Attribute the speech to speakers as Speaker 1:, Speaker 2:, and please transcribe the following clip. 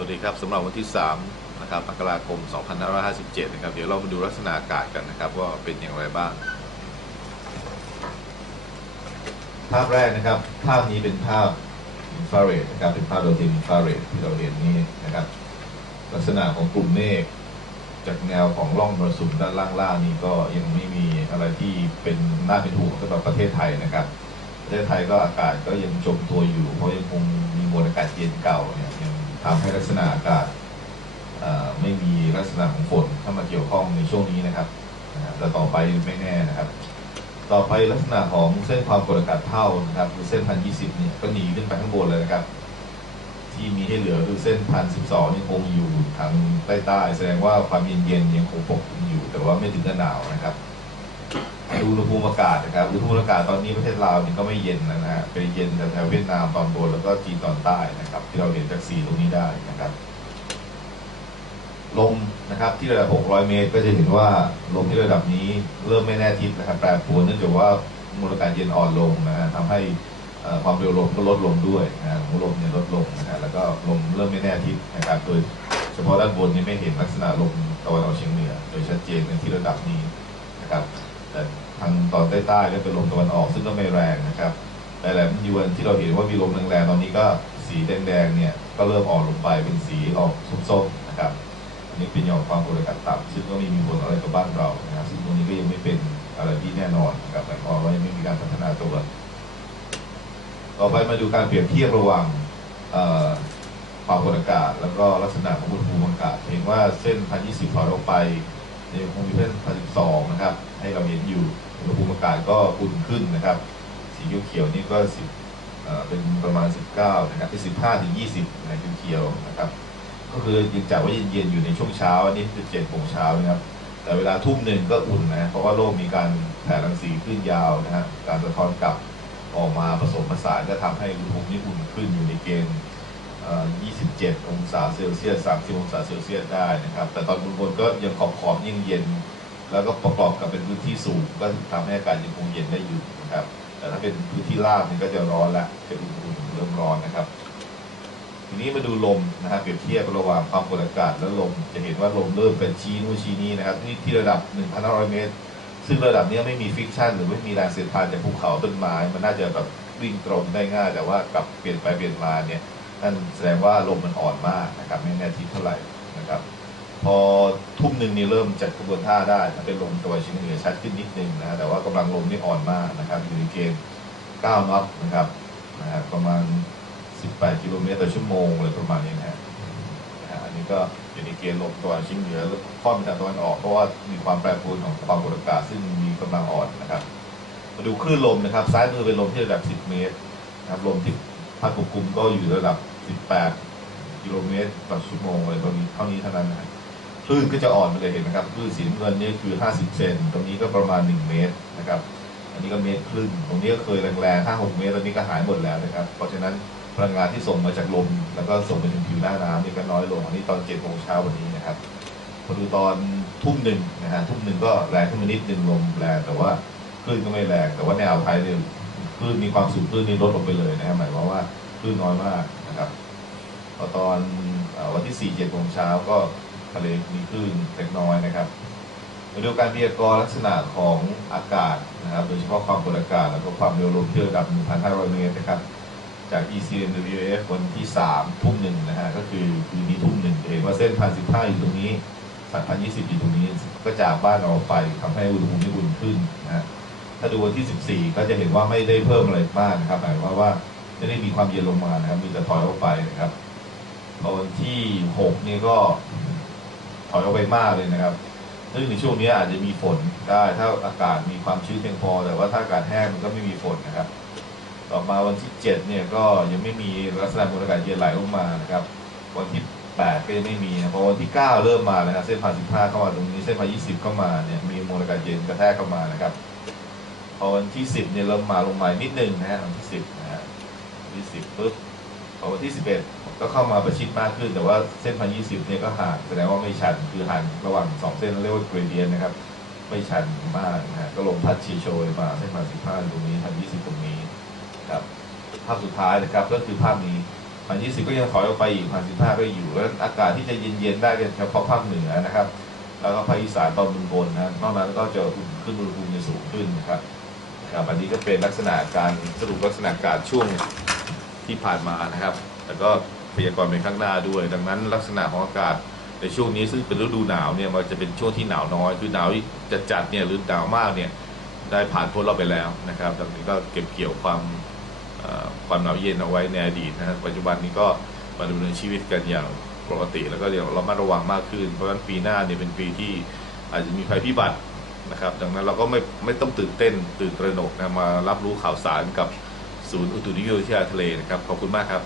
Speaker 1: วัสดีครับสำหรับวันที่3นะครับมกราคม 2557 นะครับ เดี๋ยวเรามาดูลักษณะอากาศกันนะครับ ว่าเป็นอย่างไรบ้าง ภาพแรกนะครับ ภาพนี้เป็นภาพอินฟราเรดนะครับ เป็นภาพดาวเทียมอินฟราเรดที่เราเห็นนี้นะครับ ลักษณะของกลุ่มเมฆจากแนวของร่องมรสุมด้านล่างๆนี้ก็ยังไม่มีอะไรที่เป็นน่าเป็นห่วงสำหรับประเทศไทยนะครับประเทศไทยก็อากาศก็ยังจมตัวอยู่ เพราะยังคงมีมวลอากาศเย็นเก่าเนี่ยยัง ทำให้ลักษณะอากาศไม่มีลักษณะของฝนเข้ามาเกี่ยวข้องในช่วงนี้นะครับนะฮะแต่ต่อไปไม่แน่นะครับ ต่อไปลักษณะของเส้นความกดอากาศเท่านะครับคือเส้นพันยี่สิบเนี่ยก็หนีขึ้นไปข้างบนเลยนะครับ ที่มีให้เหลือคือเส้นพันสิบสองยังคงอยู่ทางใต้ๆแสดงว่าความเย็นๆยังคงปกคลุมอยู่ แต่ว่าไม่ถึงกับหนาวนะครับ อุณหภูมิอากาศนะครับอุณหภูมิอากาศตอนนี้ประเทศลาวนี่ก็ไม่เย็นนะฮะไปเย็นแถวเวียดนามตอนบนแล้วก็จีนตอนใต้นะครับ ที่เราเห็นจากสีตรงนี้ได้นะครับลมนะครับที่ระดับ 600 เมตร ก็จะเห็นว่าลมที่ระดับนี้เริ่มไม่แน่ทิศนะครับแปรปรวนเนื่องจากว่ามวลอากาศเย็นอ่อนลงนะฮะทำให้ความเร็วลมก็ลดลงด้วยนะฮะลมเนี่ยลดลงนะฮะแล้วก็ลมเริ่มไม่แน่ทิศนะครับ โดยเฉพาะด้านบนนี่ไม่เห็นลักษณะลมตะวันออกเฉียงเหนือโดยชัดเจนในที่ระดับนี้นะครับ ทางตอนใต้ๆก็เป็นลมตะวันออกซึ่งก็ไม่แรงนะครับแต่แหลมยวนที่เราเห็นว่ามีลมแรงๆตอนนี้ก็สีแดงๆเนี่ยก็เริ่มอ่อนลงไปเป็นสีออกส้มๆนะครับอันนี้เป็นหย่อมความกดอากาศต่ำซึ่งก็ไม่มีผลอะไรกับบ้านเรานะครับซึ่งตรงนี้ก็ยังไม่เป็นอะไรที่แน่นอนนะครับหมายควาว่ายังไม่มีการพัฒนาตัวต่อไปมาดูการเปรียบเทียบระหว่างความกดอากาศ แล้วก็ลักษณะของอุณหภูมิอากาศเห็นว่าเส้น 1020ถอยออก ไปยังคงมีเส้น1012นะครับ ให้เราเห็นอยู่อุณหภูมิอากาศก็อุ่นขึ้นนะครับ สีเขียวๆนี่ก็10เอ่อเป็นประมาณ 19 นะครับเป็น15ถึง20นะเขียวๆนะครับ ก็คือยังจากว่าเย็นๆอยู่ในช่วงเช้าอันนี้คือเจ็ดโมงเช้านะครับ แต่เวลาทุ่มหนึ่งก็อุ่นนะ เพราะว่าโลกมีการแผ่รังสีขึ้นยาวนะฮะการสะท้อนกลับออกมาผสมผสานก็ทำให้อุณหภูมิที่อุ่นขึ้นอยู่ในเกณฑ์ 27 องศาเซลเซียส 30 องศาเซลเซียสได้นะครับ แต่ตอนบนๆก็ยังขอบๆยิ่งเย็น แล้วก็ประกอบกับเป็นพื้นที่สูง ก็ทำให้อากาศยังคงเย็นได้อยู่นะครับ แต่ถ้าเป็นพื้นที่ราบนี่ก็จะร้อนละ จะอุ่นๆเริ่มร้อนนะครับ ทีนี้มาดูลมนะครับเปรียบเทียบระหว่างความกดอากาศและลม จะเห็นว่าลมเริ่มเป็นชี้นู่นชี้นี้นะครับที่ที่ระดับ 1,500 เมตร ซึ่งระดับนี้ไม่มีฟิกชันหรือไม่มีแรงเสียดทานจากภูเขาต้นไม้ มันน่าจะแบบวิ่งตรงได้ง่าย แต่ว่ากลับเปลี่ยนไปเปลี่ยนมาเนี่ย นั่นแสดงว่าลมมันอ่อนมากนะครับไม่แน่ทิศเท่าไหร่นะครับ พอทุ่มหนึ่งนี่เริ่มจัดกระบวนท่าได้เป็นลมตะวันเฉียงเหนือชัดขึ้นนิดนึงนะฮะแต่ว่ากำลังลมนี่อ่อนมากนะครับอยู่ในเกณฑ์9น็อตนะครับนะฮะประมาณ 18 กิโลเมตรต่อชั่วโมงอะไรประมาณนี้นะฮะอันนี้ก็อยู่ในเกณฑ์ลมตะวันเฉียงเหนือแล้อนไปทางตะวันออกเพราะว่ามีความแปรปรวนของความกดอากาศซึ่งมีกำลังอ่อนนะครับมาดูคลื่นลมนะครับ ซ้ายมือเป็นลมที่ระดับ 10 เมตรนะครับลมที่พัดปกคลุมก็อยู่ระดับ 18 กิโลเมตรต่อชั่วโมงอะไรตรงนี้เท่านี้เท่านั้นนะครับคลื่นก็จะอ่อนไปเลยเห็นไหมครับคลื่นสีน้ำเงินนี่คือ 50 เซนตรงนี้ก็ประมาณ 1 เมตรนะครับ อันนี้ก็เมตรครึ่งตรงนี้ก็เคยแรงๆ5 6เมตรตอนนี้ก็หายหมดแล้วนะครับ เพราะฉะนั้นพลังงานที่ส่งมาจากลม แล้วก็ส่งไปถึงผิวหน้าน้ำนี่ก็น้อยลงอันนี้ตอน7โมงเช้าวันนี้นะครับมาดูตอนทุ่มหนึ่งนะฮะทุ่มหนึ่งก็แรงขึ้นมานิดหนึ่งลมแรงแต่ว่าคลื่นก็ไม่แรงแต่ว่าในอ่าวไทยเนี่ยคลื่นมีความสูงคลื่นนี่ลดลงไปเลยนะครับหมายความว่า ลื่นน้อยมากนะครับพอตอนอวันที่ 4 7โมงเช้าก็ทะเลมีคลื่นเล็กน้อยนะครับมาดูการพยากรณ์ลักษณะของอากาศนะครับ โดยเฉพาะความกดอากาศ แล้วก็ความเร็วลมที่ระดับ 1,500 เมตรนะครับ จาก ECMWF วันที่ 3 ทุ่มหนึ่งนะฮะ ก็คือคืนนี้ทุ่มหนึ่งเห็นว่าเส้น 1,015 อยู่ตรงนี้1,020 อยู่ตรงนี้ ก็จากบ้านเราไปทำให้อุณหภูมิที่อุ่นขึ้นนะฮะ ถ้าดูวันที่ 14 ก็จะเห็นว่าไม่ได้เพิ่มอะไรมากนะครับ หมายความว่า ไม่ได้มีความเย็นลงมานะครับ มีแต่ถอยออกไปนะครับพอวันที่6นี่ก็ถอยออกไปมากเลยนะครับซึ่งในช่วงนี้อาจจะมีฝนได้ถ้าอากาศมีความชื้นเพียงพอ แต่ว่าถ้าอากาศแห้งมันก็ไม่มีฝนนะครับ ต่อมาวันที่7เนี่ยก็ยังไม่มีลักษณะมวลอากาศเย็นไหลลงมานะครับ วันที่8ก็ยังไม่มีนะพอวันที่9เริ่มมาแล้วนะเส้นผ่าน15เข้ามาตรงนี้เส้นผ่าน20เข้ามาเนี่ยมีมวลอากาศเย็นกระแทกเข้ามานะครับ พอวันที่10เนี่ยเริ่มมาลงมานิดนึงนะฮะวันที่10นะฮะ วันที่10ปุ๊บพอวันที่11ก็เข้ามาประชิดมากขึ้น แต่ว่าเส้นพันยี่สิบเนี่ยก็ห่างแสดงว่าไม่ชันคือห่างระหว่างสองเส้นเรียกว่าเกรเดียนนะครับ ไม่ชันมากนะฮะก็ลมพัดชีโชยมาเส้นพันสิบห้าตรงนี้พันยี่สิบตรงนี้ครับภาพสุดท้ายนะครับก็คือภาพนี้พันยี่สิบก็ยังถอยออกไปอีกพันสิบห้าก็อยู่แล้วอากาศที่จะเย็นๆได้ก็เฉพาะภาคเหนือนะครับ แล้วก็ภาคอีสานตอนบนบนนะนอกนั้นก็จะขึ้นอุณหภูมิจะสูงขึ้นนะครับครับอันนี้ก็เป็นลักษณะการสรุปลักษณะการช่วง ที่ผ่านมานะครับ แล้วก็พยากรณ์เป็นข้างหน้าด้วย ดังนั้นลักษณะของอากาศในช่วงนี้ซึ่งเป็นฤดูหนาวเนี่ยมันจะเป็นช่วงที่หนาวน้อยคือหนาวจัดๆเนี่ยหรือหนาวมากเนี่ยได้ผ่านพ้นเราไปแล้วนะครับ ดังนี้ก็เก็บเกี่ยวความความหนาวเย็นเอาไว้ในอดีตนะครับปัจจุบันนี้ก็มาดำเนินชีวิตกันอย่างปกติ แล้วก็เดี๋ยวเรามาระวังมากขึ้น เพราะฉะนั้นปีหน้าเนี่ยเป็นปีที่อาจจะมีภัยพิบัตินะครับ ดังนั้นเราก็ไม่ไม่ต้องตื่นเต้นตื่นตระหนกนะมารับรู้ข่าวสารกับ ศูนย์อุตุนิยมวิทยาทะเลนะครับ ขอบคุณมากครับ